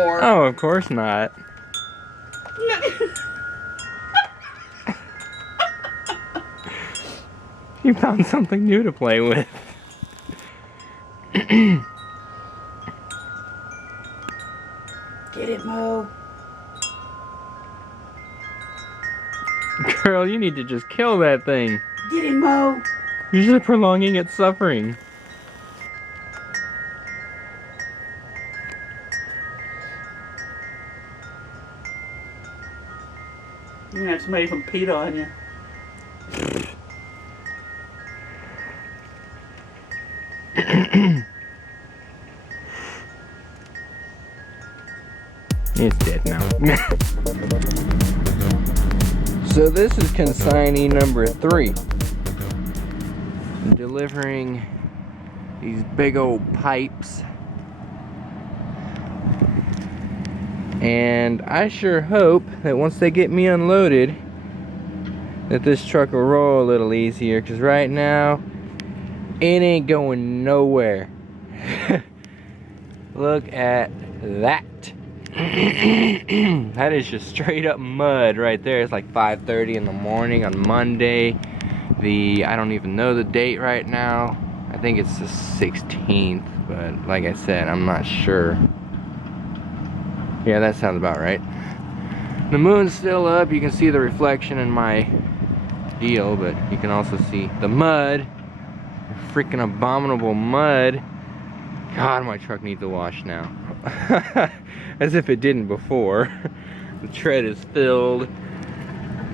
Oh, of course not. You found something new to play with. Get it, Mo. Girl, you need to just kill that thing. Get it, Mo. You're just prolonging its suffering. You're gonna have somebody from PETA on you. It's dead now. So this is consignee number 3. I'm delivering these big old pipes. And I sure hope that once they get me unloaded, that this truck will roll a little easier, because right now, it ain't going nowhere. Look at that. That is just straight up mud right there. It's like 5:30 in the morning on Monday. I don't even know the date right now. I think it's the 16th, but like I said, I'm not sure. Yeah, that sounds about right. The moon's still up. You can see the reflection in my deal, but you can also see the mud. Freaking abominable mud. God, my truck needs a wash now. As if it didn't before. The tread is filled.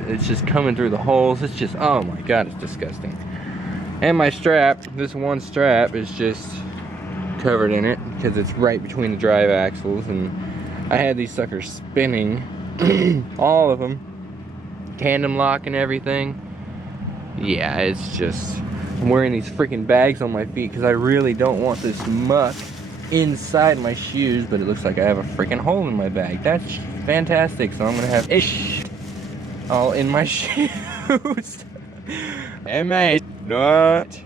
It's just coming through the holes. It's just, oh my God, it's disgusting. And my strap, this one strap is just covered in it because it's right between the drive axles, and I had these suckers spinning, all of them, tandem lock and everything. Yeah, it's just, I'm wearing these freaking bags on my feet because I really don't want this muck inside my shoes, but it looks like I have a freaking hole in my bag. That's fantastic. So I'm gonna have ish all in my shoes. Am I not?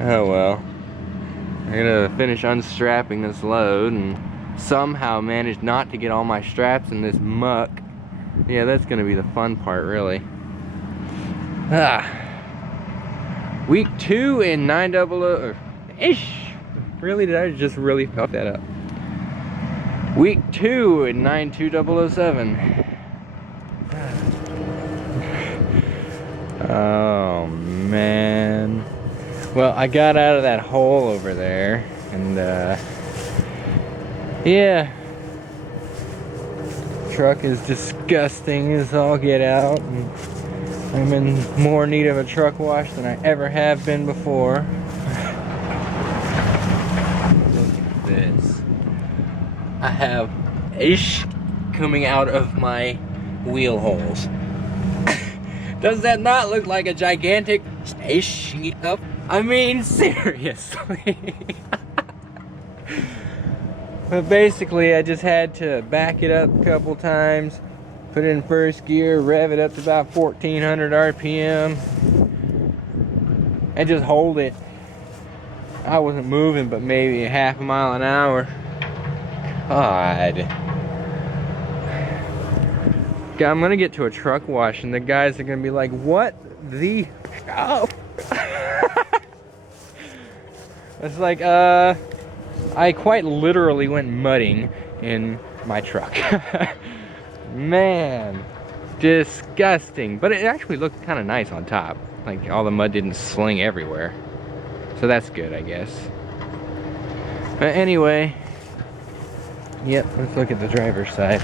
Oh well. I'm gonna finish unstrapping this load and somehow manage not to get all my straps in this muck. Yeah, that's gonna be the fun part, really. Week 2 in 900 ish. Really, did I just really fuck that up? Week 2 in 92007. Oh man. Well, I got out of that hole over there, and yeah, truck is disgusting as all get out, and I'm in more need of a truck wash than I ever have been before. Look at this. I have ish coming out of my wheel holes. Does that not look like a gigantic ish up? I mean, seriously. But basically, I just had to back it up a couple times, put it in first gear, rev it up to about 1400 RPM, and just hold it. I wasn't moving but maybe a half a mile an hour. God. I'm gonna get to a truck wash and the guys are gonna be like, what the hell? It's like, I quite literally went mudding in my truck. Man, disgusting. But it actually looked kind of nice on top. Like all the mud didn't sling everywhere. So that's good, I guess. But anyway, yep, let's look at the driver's side.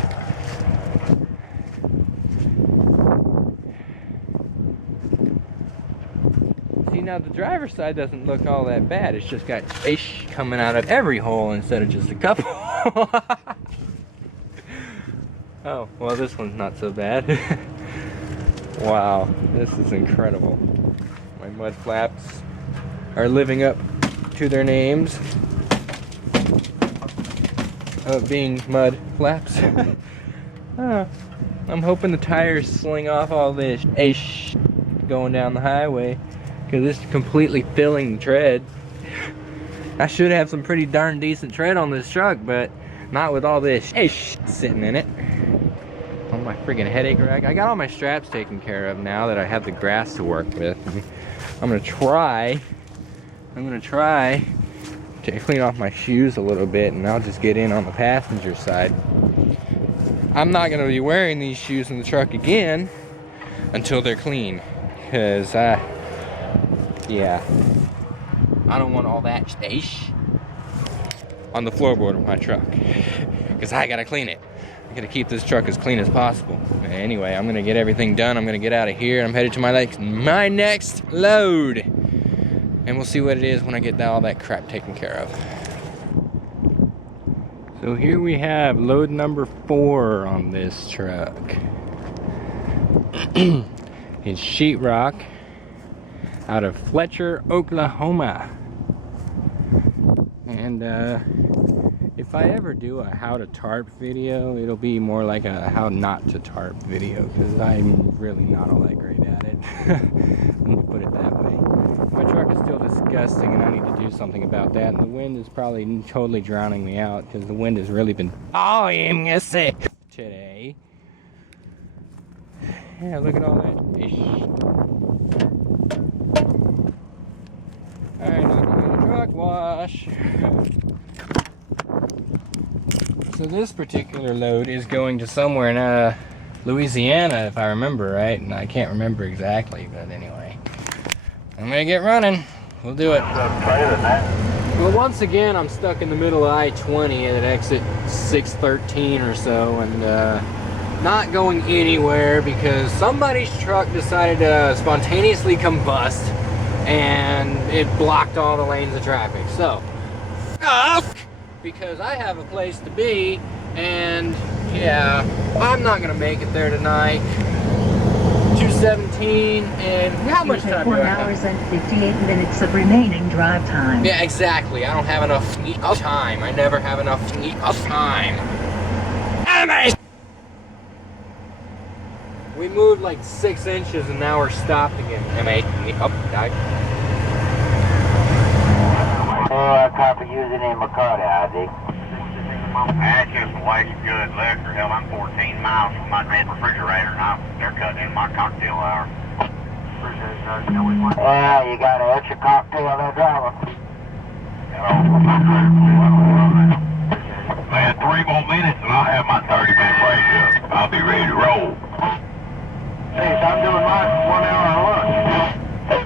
See, now the driver's side doesn't look all that bad. It's just got fish coming out of every hole instead of just a couple. Oh, well, this one's not so bad. Wow, this is incredible. My mud flaps are living up to their names of being mud flaps. I'm hoping the tires sling off all this ish going down the highway, because it's completely filling the tread. I should have some pretty darn decent tread on this truck, but not with all this sitting in it. On my friggin' headache rack. I got all my straps taken care of now that I have the grass to work with. I'm gonna try to clean off my shoes a little bit, and I'll just get in on the passenger side. I'm not gonna be wearing these shoes in the truck again until they're clean, because yeah, I don't want all that space on the floorboard of my truck, because I gotta clean it. I gotta keep this truck as clean as possible. Anyway, I'm gonna get everything done. I'm gonna get out of here. I'm headed to my next load, and we'll see what it is when I get all that crap taken care of. So here we have load number 4 on this truck. It's sheetrock out of Fletcher, Oklahoma. And if I ever do a how to tarp video, it'll be more like a how not to tarp video, because I'm really not all that great at it. Let me put it that way. My truck is still disgusting, and I need to do something about that. And the wind is probably totally drowning me out, because the wind has really been blowing sick today. Yeah, look at all that fish. Alright, now to get a truck wash. So this particular load is going to somewhere in Louisiana, if I remember right, and I can't remember exactly, but anyway. I'm gonna get running. We'll do it. Well, once again, I'm stuck in the middle of I-20 at exit 613 or so, and not going anywhere because somebody's truck decided to spontaneously combust, and it blocked all the lanes of traffic. So, because I have a place to be, and yeah, I'm not gonna make it there tonight. 2:17, and how much time do I have? 4 hours and 58 minutes of remaining drive time. Yeah, exactly. I don't have enough time. I never have enough time. We moved like 6 inches, and now we're stopped again. I copy username McCarty ID. That's just a waste of good liquor. Hell, I'm 14 miles from my red refrigerator, and they're cutting in my cocktail hour. Yeah, you got an extra cocktail there, driver. Man, 3 more minutes and I'll have my 30-minute break up. I'll be ready to roll. Hey, so I'm doing mine for 1 hour on lunch.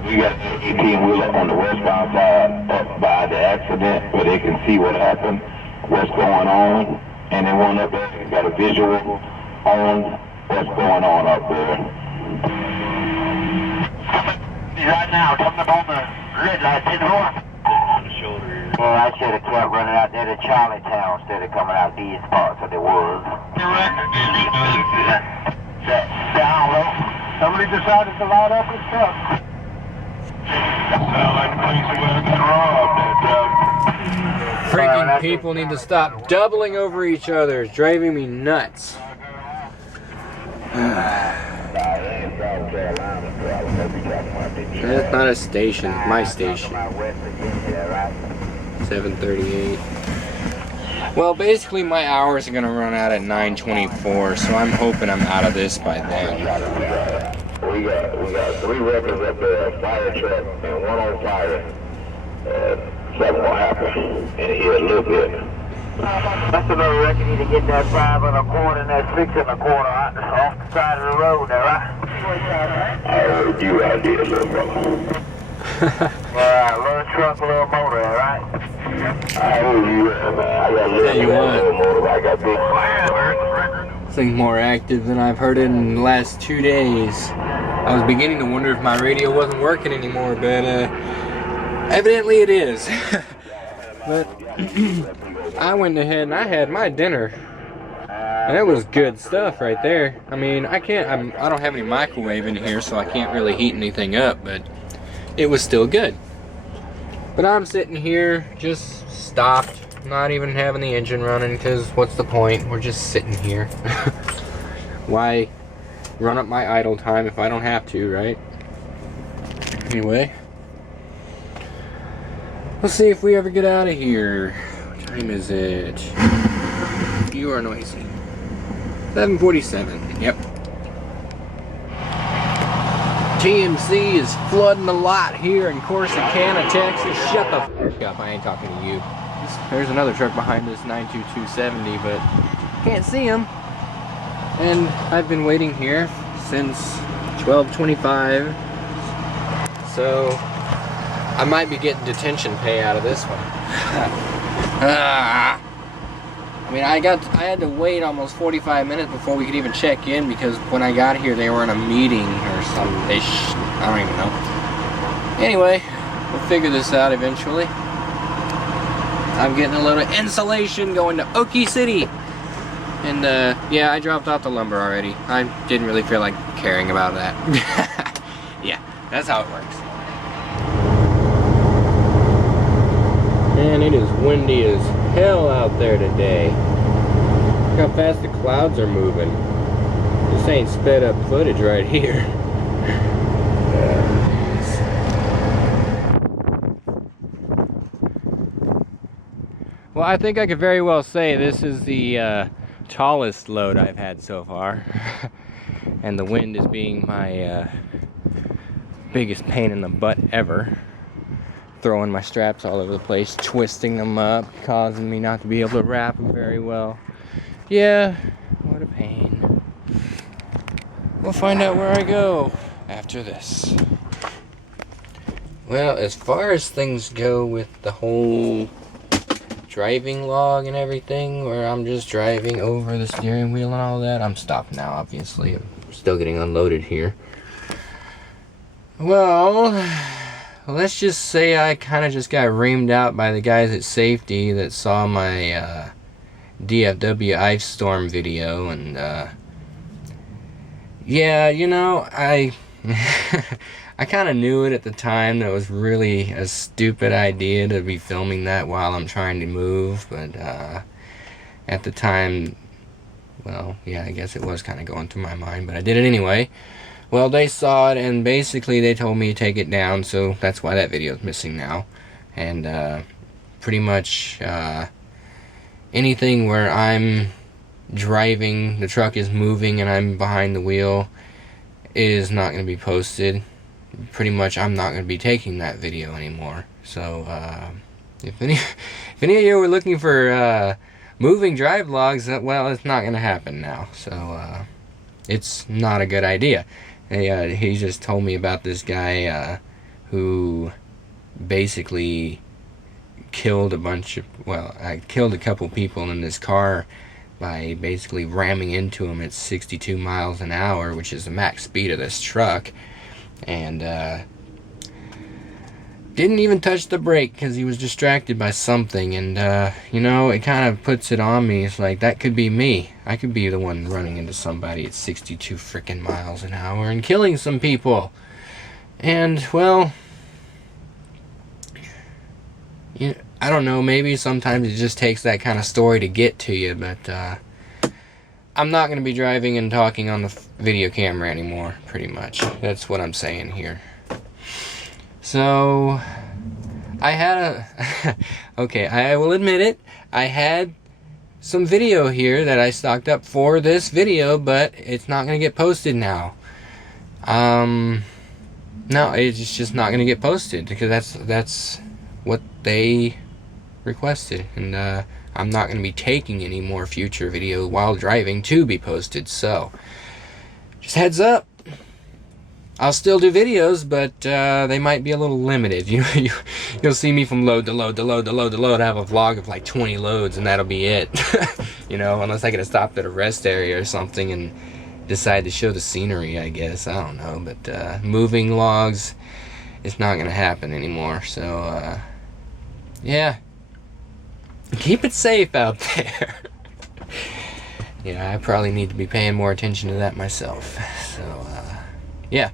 We got an 18-wheeler on the westbound side up by the accident where they can see what happened, what's going on, and they one up there got a visual on what's going on up there. Right now, coming up on the red light, see the door? On the shoulder. Well, I should have kept running out there to Charlietown instead of coming out these parts of the world. Down low. Somebody decided to light up his truck. Sound like the police are going to get robbed. Freaking people need to stop doubling over each other. It's driving me nuts. That's not a station, it's my station. 7:38. Well, basically my hours are gonna run out at 9:24, so I'm hoping I'm out of this by then. We got 3 records up there, a fire truck and 1 on fire. Something will happen in here a little bit. That's another record. You need to get that 5 1/4 and that 6 1/4 off the side of the road there, right? I heard you out there, little brother. Alright, little truck, little motor, right? I heard you, man. I got a little motor. I got big. This thing's more active than I've heard it in the last 2 days. I was beginning to wonder if my radio wasn't working anymore, but evidently it is. But I went ahead and I had my dinner, and it was good stuff right there. I mean, I don't have any microwave in here, so I can't really heat anything up, but it was still good. But I'm sitting here just stopped, not even having the engine running, because what's the point? We're just sitting here. Why run up my idle time if I don't have to, right? Anyway, Let's see if we ever get out of here. What time is it? You are noisy. 7:47. Yep. TMC is flooding the lot here in Corsicana, Texas. Shut the f up. I ain't talking to you. There's another truck behind us, 92270, but can't see him. And I've been waiting here since 12:25. So I might be getting detention pay out of this one. I mean, I had to wait almost 45 minutes before we could even check in, because when I got here they were in a meeting or some ish. I don't even know. Anyway, we'll figure this out eventually. I'm getting a little insulation going to Okie City. And yeah, I dropped off the lumber already. I didn't really feel like caring about that. Yeah, that's how it works. Man, it is windy as hell out there today. Look how fast the clouds are moving. This ain't sped up footage right here. Well, I think I could very well say this is the tallest load I've had so far. And the wind is being my biggest pain in the butt ever. Throwing my straps all over the place, twisting them up, causing me not to be able to wrap them very well. Yeah, what a pain. We'll find out where I go after this. Well, as far as things go with the whole driving log and everything, where I'm just driving over the steering wheel and all that, I'm stopped now, obviously. I'm still getting unloaded here. Well, let's just say I kind of just got reamed out by the guys at safety that saw my DFW ice storm video, and yeah, you know, I I kind of knew it at the time that it was really a stupid idea to be filming that while I'm trying to move, but at the time, well, yeah, I guess it was kind of going through my mind, but I did it anyway. Well, they saw it, and basically they told me to take it down, so that's why that video is missing now. And pretty much anything where I'm driving, the truck is moving and I'm behind the wheel, is not going to be posted. Pretty much I'm not going to be taking that video anymore. So if any of you were looking for moving drive vlogs, well, it's not going to happen now. So it's not a good idea. He just told me about this guy who basically killed a bunch of, well, I killed a couple people in this car by basically ramming into him at 62 miles an hour, which is the max speed of this truck, and didn't even touch the brake because he was distracted by something. And you know, it kind of puts it on me. It's like, that could be me. I could be the one running into somebody at 62 freaking miles an hour and killing some people. And well, I don't know, maybe sometimes it just takes that kind of story to get to you, but I'm not going to be driving and talking on the video camera anymore, pretty much. That's what I'm saying here. So, I had a... okay, I will admit it, I had some video here that I stocked up for this video, but it's not going to get posted now. No, it's just not going to get posted, because that's what they requested, and I'm not going to be taking any more future video while driving to be posted. So just heads up, I'll still do videos, but they might be a little limited. You'll see me from load to load to load to load to load. I have a vlog of like 20 loads, and that'll be it. You know, unless I get stopped at a rest area or something and decide to show the scenery, I guess. I don't know, but moving logs, it's not going to happen anymore. So yeah, keep it safe out there. Yeah, I probably need to be paying more attention to that myself. So yeah,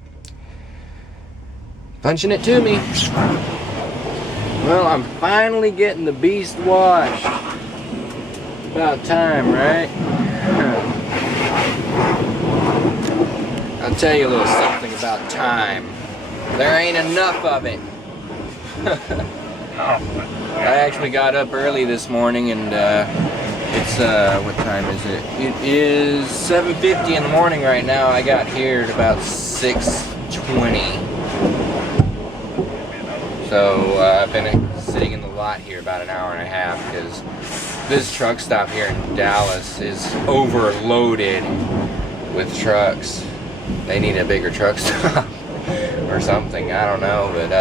punching it to me. Well, I'm finally getting the beast washed. About time, right? I'll tell you a little something about time. There ain't enough of it. I actually got up early this morning and it's, what time is it? It is 7:50 in the morning right now. I got here at about 6:20. So I've been sitting in the lot here about an hour and a half because this truck stop here in Dallas is overloaded with trucks. They need a bigger truck stop or something, I don't know, but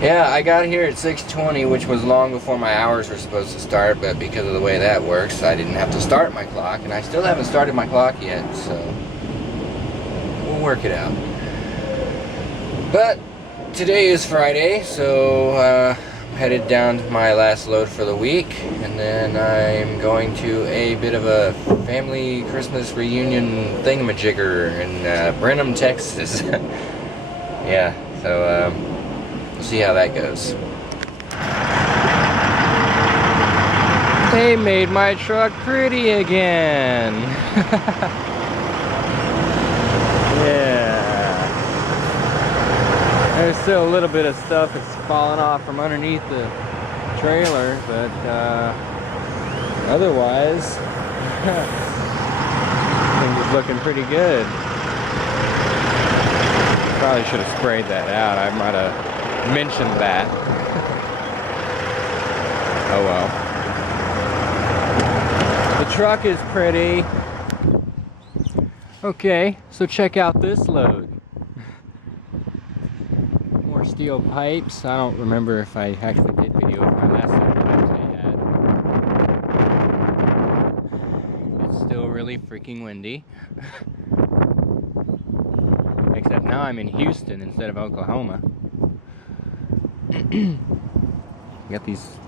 yeah, I got here at 6:20, which was long before my hours were supposed to start, but because of the way that works, I didn't have to start my clock, and I still haven't started my clock yet, so we'll work it out. But today is Friday, so I'm headed down to my last load for the week, and then I'm going to a bit of a family Christmas reunion thingamajigger in Brenham, Texas. Yeah, so we'll see how that goes. They made my truck pretty again. Yeah. There's still a little bit of stuff that's falling off from underneath the trailer, but otherwise, things is looking pretty good. Probably should have sprayed that out. I might have mentioned that. Oh well. The truck is pretty. Okay, so check out this load. More steel pipes. I don't remember if I actually did video of my last set of pipes I had. It's still really freaking windy. Except now I'm in Houston instead of Oklahoma. Got these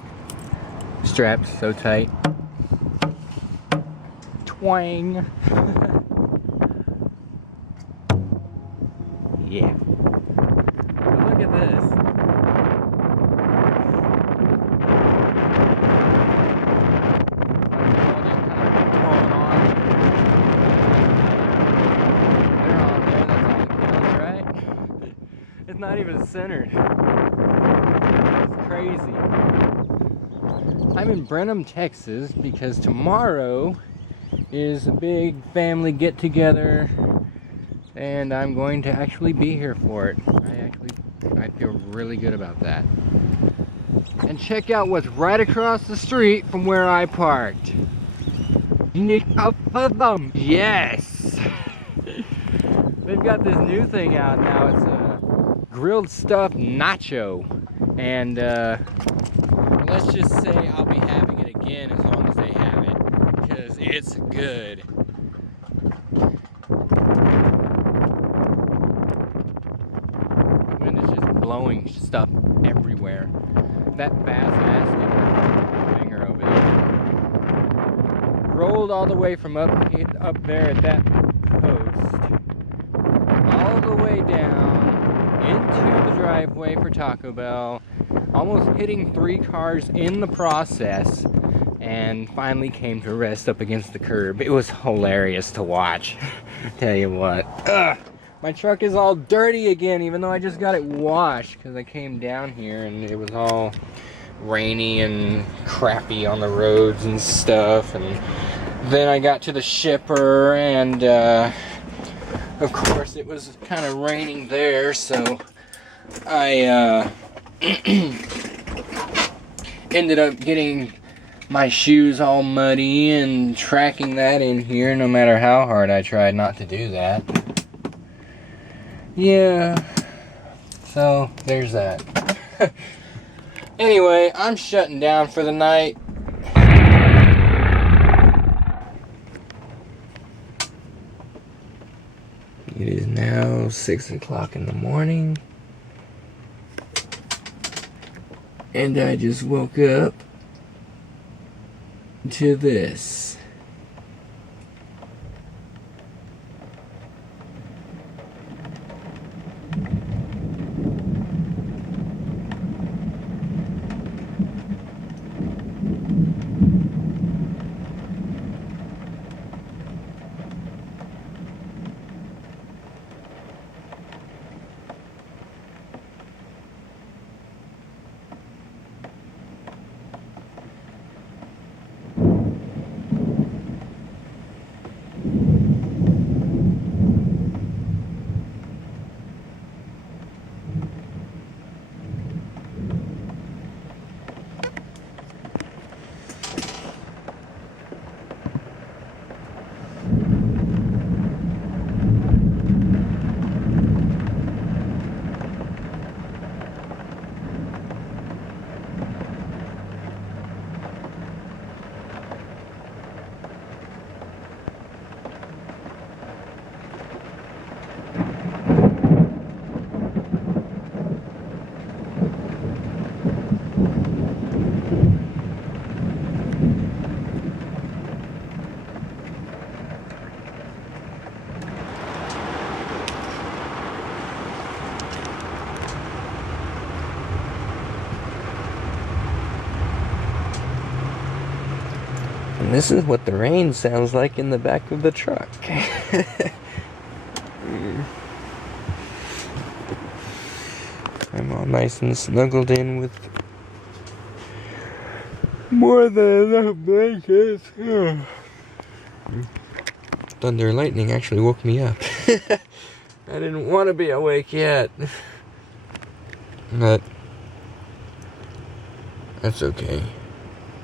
straps so tight. Twang. Yeah. But look at this. It's not even centered. It's crazy. I'm in Brenham, Texas because tomorrow is a big family get-together and I'm going to actually be here for it. I feel really good about that. And check out what's right across the street from where I parked. Yes! They've got this new thing out now. It's a grilled stuffed nacho, and let's just say I'll be having it again as long as they have it, because it's good. The wind is just blowing stuff everywhere. That fast ass finger over there rolled all the way from up there at that post, all the way down into the driveway for Taco Bell, almost hitting 3 cars in the process, and finally came to rest up against the curb. It was hilarious to watch. Tell you what. Ugh. My truck is all dirty again, even though I just got it washed, because I came down here and it was all rainy and crappy on the roads and stuff, and then I got to the shipper and of course it was kind of raining there, so I ended up getting my shoes all muddy and tracking that in here, no matter how hard I tried not to do that. Yeah, so there's that. Anyway, I'm shutting down for the night. It is now 6 o'clock in the morning, and I just woke up to this. And this is what the rain sounds like in the back of the truck. I'm all nice and snuggled in with more than enough blankets. Thunder and lightning actually woke me up. I didn't want to be awake yet. But that's okay.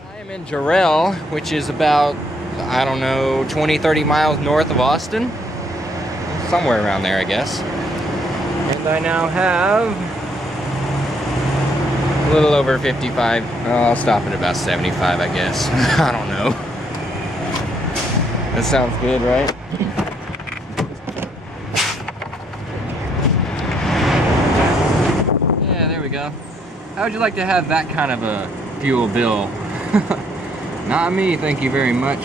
I am in Jarrell, which is about, I don't know, 20-30 miles north of Austin. Somewhere around there, I guess. And I now have a little over 55. Well, I'll stop at about 75, I guess. I don't know. That sounds good, right? Yeah, there we go. How would you like to have that kind of a fuel bill? Not me, thank you very much.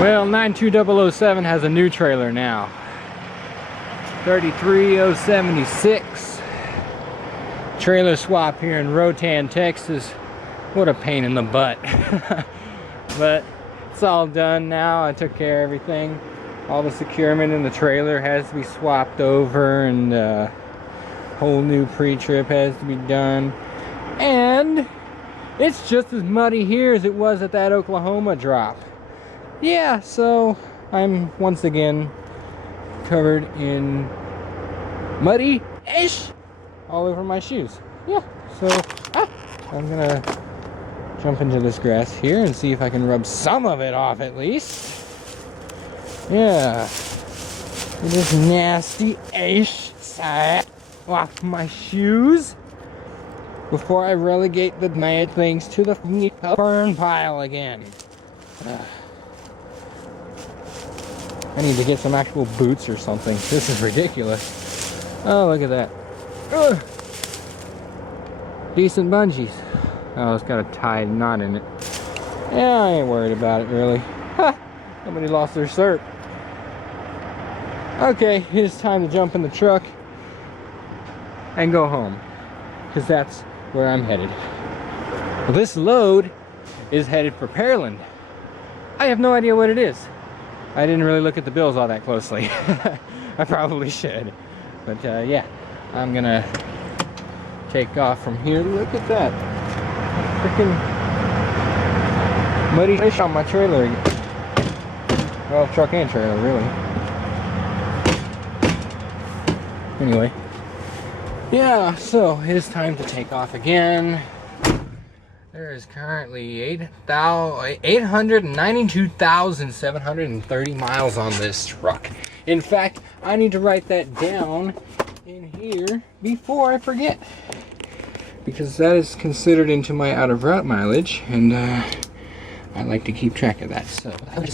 Well, 92007 has a new trailer now. 33076. Trailer swap here in Rotan, Texas. What a pain in the butt. But it's all done now. I took care of everything. All the securement in the trailer has to be swapped over, and whole new pre-trip has to be done. And it's just as muddy here as it was at that Oklahoma drop. Yeah, so I'm once again covered in muddy-ish all over my shoes. Yeah, so I'm gonna jump into this grass here and see if I can rub some of it off at least. Yeah, it is nasty-ish off my shoes before I relegate the mad things to the burn pile again. I need to get some actual boots or something. This is ridiculous. Oh, look at that. Ugh. Decent bungees. Oh, it's got a tied knot in it. Yeah, I ain't worried about it really. Ha! Somebody lost their cert. Okay, it's time to jump in the truck and go home, because that's where I'm headed. Well, this load is headed for Pearland. I have no idea what it is. I didn't really look at the bills all that closely. I probably should. But yeah, I'm gonna take off from here. Look at that. Freaking muddy fish on my trailer again. Well, truck and trailer, really. Anyway. Yeah, so it is time to take off again. There is currently 892,730 miles on this truck. In fact, I need to write that down in here before I forget, because that is considered into my out of route mileage, and I like to keep track of that. So I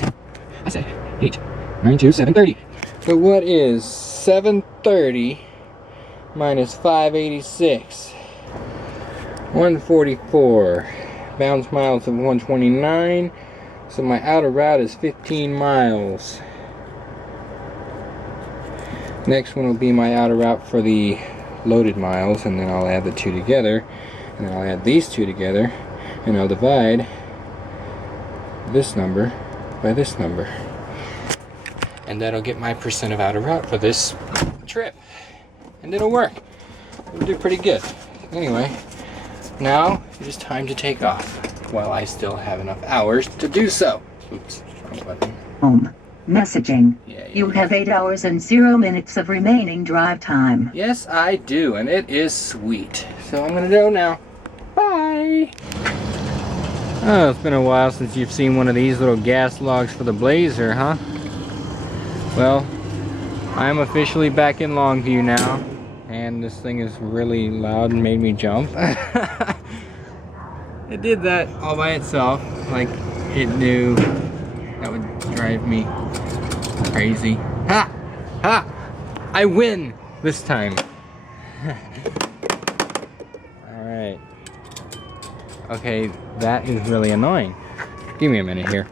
say 892,730. But what is 730 minus 586? 144. Bounce miles of 129. So my outer route is 15 miles. Next one will be my outer route for the loaded miles, and then I'll add the two together, and then I'll add these two together, and I'll divide this number by this number. And that'll get my percent of outer route for this trip. And it'll work. It'll do pretty good. Anyway. Now it is time to take off while I still have enough hours to do so. Oops, wrong button. Home. Messaging. Yeah. You have 8 hours and 0 minutes of remaining drive time. Yes, I do, and it is sweet. So I'm gonna go now. Bye! Oh, it's been a while since you've seen one of these little gas logs for the Blazer, huh? Well, I'm officially back in Longview now. And this thing is really loud and made me jump. It did that all by itself, like it knew that would drive me crazy. Ha! Ha! I win this time. Alright. Okay, that is really annoying. Give me a minute here.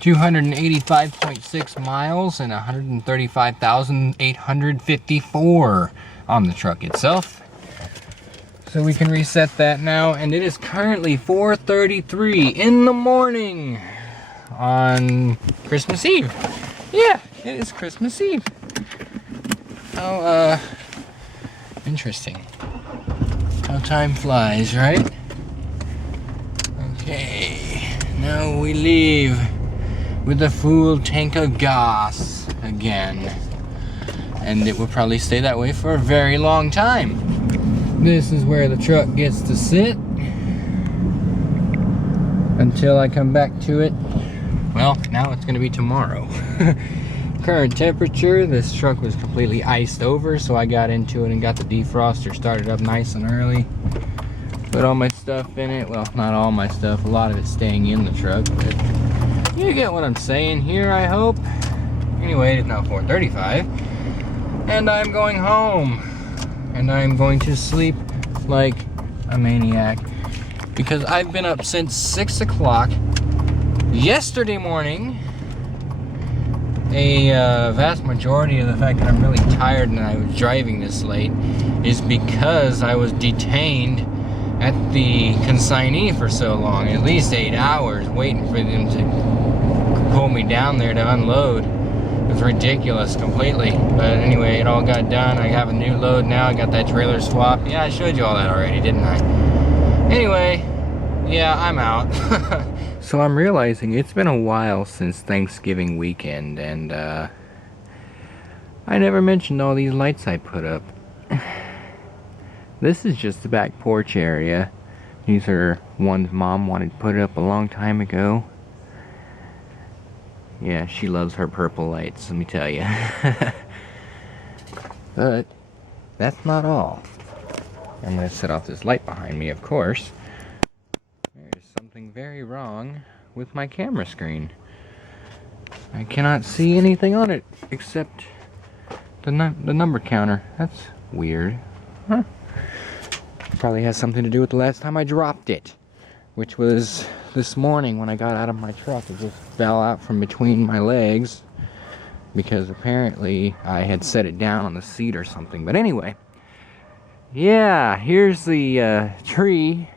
285.6 miles and 135,854 on the truck itself. So we can reset that now, and it is currently 4:33 in the morning on Christmas Eve. Yeah, it is Christmas Eve. How, interesting. How time flies, right? Okay, now we leave with a full tank of gas again. And it will probably stay that way for a very long time. This is where the truck gets to sit until I come back to it. Well, now it's gonna be tomorrow. Current temperature, this truck was completely iced over, so I got into it and got the defroster started up nice and early. Put all my stuff in it. Well, not all my stuff, a lot of it's staying in the truck, but you get what I'm saying here, I hope. Anyway, it's now 4:35. And I'm going home, and I'm going to sleep like a maniac because I've been up since 6 o'clock yesterday morning. A vast majority of the fact that I'm really tired and I was driving this late is because I was detained at the consignee for so long, at least 8 hours, waiting for them to pull me down there to unload. It was ridiculous completely, but anyway, it all got done. I have a new load now. I got that trailer swap. Yeah, I showed you all that already, didn't I? Anyway, yeah, I'm out. So I'm realizing it's been a while since Thanksgiving weekend, and I never mentioned all these lights I put up. This is just the back porch area. These are ones Mom wanted put up a long time ago. Yeah, she loves her purple lights, let me tell you. But that's not all. I'm going to set off this light behind me, of course. There's something very wrong with my camera screen. I cannot see anything on it except the number counter. That's weird. Huh? Probably has something to do with the last time I dropped it, which was this morning when I got out of my truck. It just fell out from between my legs because apparently I had set it down on the seat or something. But anyway, yeah, here's the tree.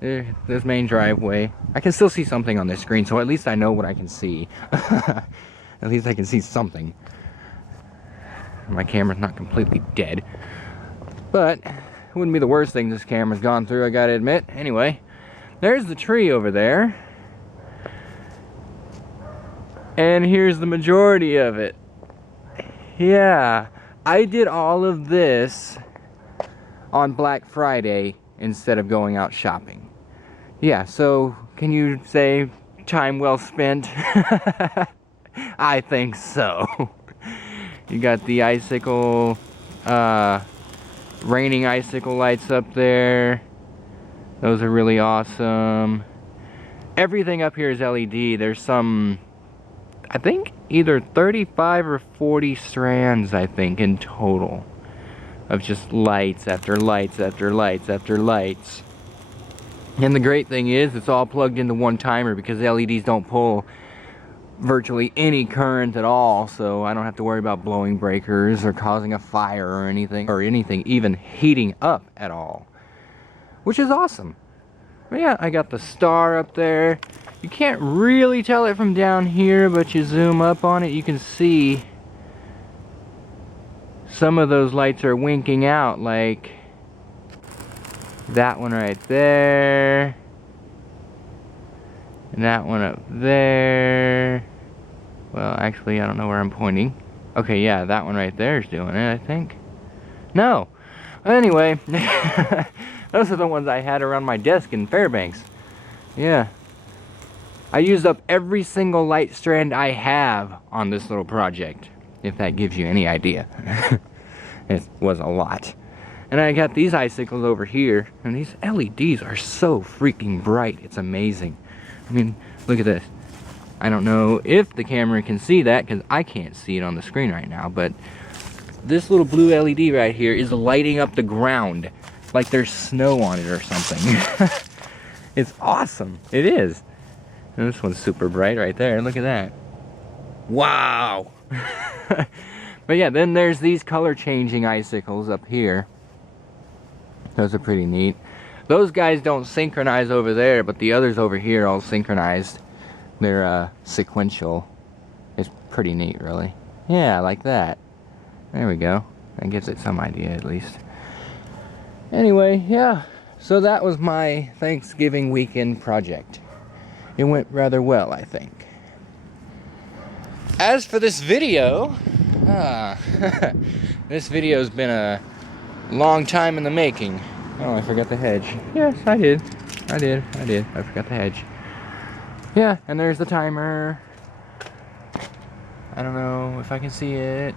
This main driveway. I can still see something on this screen, so at least I know what I can see. At least I can see something. My camera's not completely dead, but it wouldn't be the worst thing this camera's gone through, I gotta admit. Anyway, there's the tree over there. And here's the majority of it. Yeah, I did all of this on Black Friday instead of going out shopping. Yeah, so can you say time well spent? I think so. You got the icicle, raining icicle lights up there. Those are really awesome. Everything up here is LED. There's some, I think, either 35 or 40 strands, I think, in total. Of just lights after lights after lights after lights. And the great thing is, it's all plugged into one timer because LEDs don't pull virtually any current at all, so I don't have to worry about blowing breakers or causing a fire or anything even heating up at all, which is awesome. But yeah, I got the star up there. You can't really tell it from down here, but you zoom up on it, you can see some of those lights are winking out, like that one right there. And that one up there. Well, actually, I don't know where I'm pointing. Okay, yeah, that one right there is doing it, I think. No. Anyway, those are the ones I had around my desk in Fairbanks. Yeah. I used up every single light strand I have on this little project, if that gives you any idea. It was a lot. And I got these icicles over here, and these LEDs are so freaking bright, it's amazing. I mean, look at this. I don't know if the camera can see that, because I can't see it on the screen right now, but this little blue LED right here is lighting up the ground like there's snow on it or something. It's awesome. It is. And this one's super bright right there. Look at that. Wow. But yeah, then there's these color changing icicles up here. Those are pretty neat. Those guys don't synchronize over there, but the others over here all synchronized. They're sequential. It's pretty neat, really. Yeah, like that. There we go. That gives it some idea, at least. Anyway, yeah. So that was my Thanksgiving weekend project. It went rather well, I think. As for this video, this video's been a long time in the making. Oh, I forgot the hedge. Yes, I did. I forgot the hedge. Yeah, and there's the timer. I don't know if I can see it.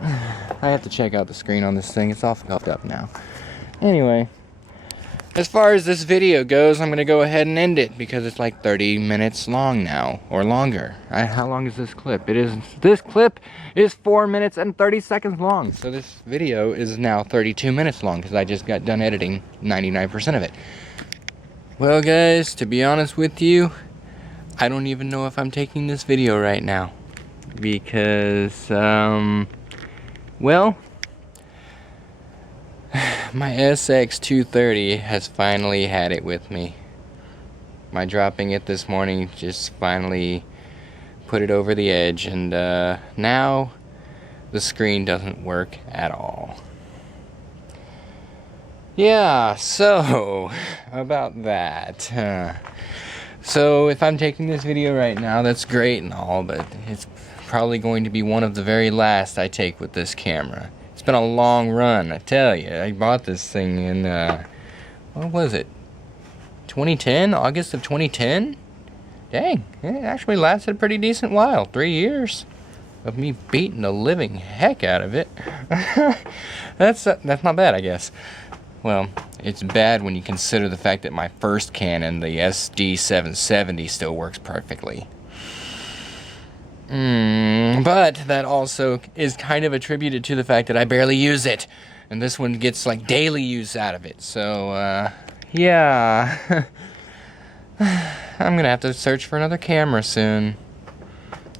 I have to check out the screen on this thing. It's all fucked up now. Anyway, as far as this video goes, I'm going to go ahead and end it because it's like 30 minutes long now, or longer. How long is this clip? This clip is 4 minutes and 30 seconds long. So this video is now 32 minutes long because I just got done editing 99% of it. Well, guys, to be honest with you, I don't even know if I'm taking this video right now because, well, my SX230 has finally had it with me. My dropping it this morning just finally put it over the edge, and now the screen doesn't work at all. Yeah, so about that. So if I'm taking this video right now, that's great and all, but it's probably going to be one of the very last I take with this camera. It's been a long run, I tell you. I bought this thing in, what was it? 2010? August of 2010? Dang, it actually lasted a pretty decent while. 3 years of me beating the living heck out of it. That's not bad, I guess. Well, it's bad when you consider the fact that my first Canon, the SD770, still works perfectly. But that also is kind of attributed to the fact that I barely use it. And this one gets like daily use out of it. So, yeah. I'm gonna have to search for another camera soon.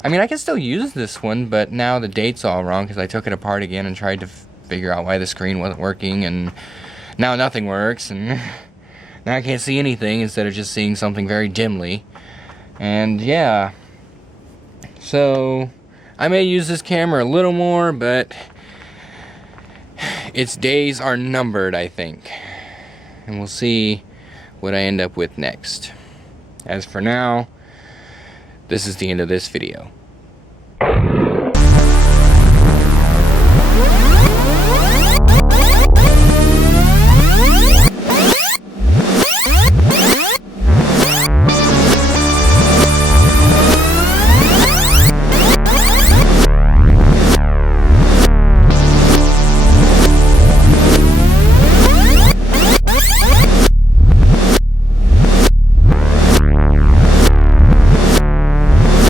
I mean, I can still use this one, but now the date's all wrong because I took it apart again and tried to figure out why the screen wasn't working, and now nothing works, and now I can't see anything instead of just seeing something very dimly. And yeah. So, I may use this camera a little more, but its days are numbered, I think. And we'll see what I end up with next. As for now, this is the end of this video.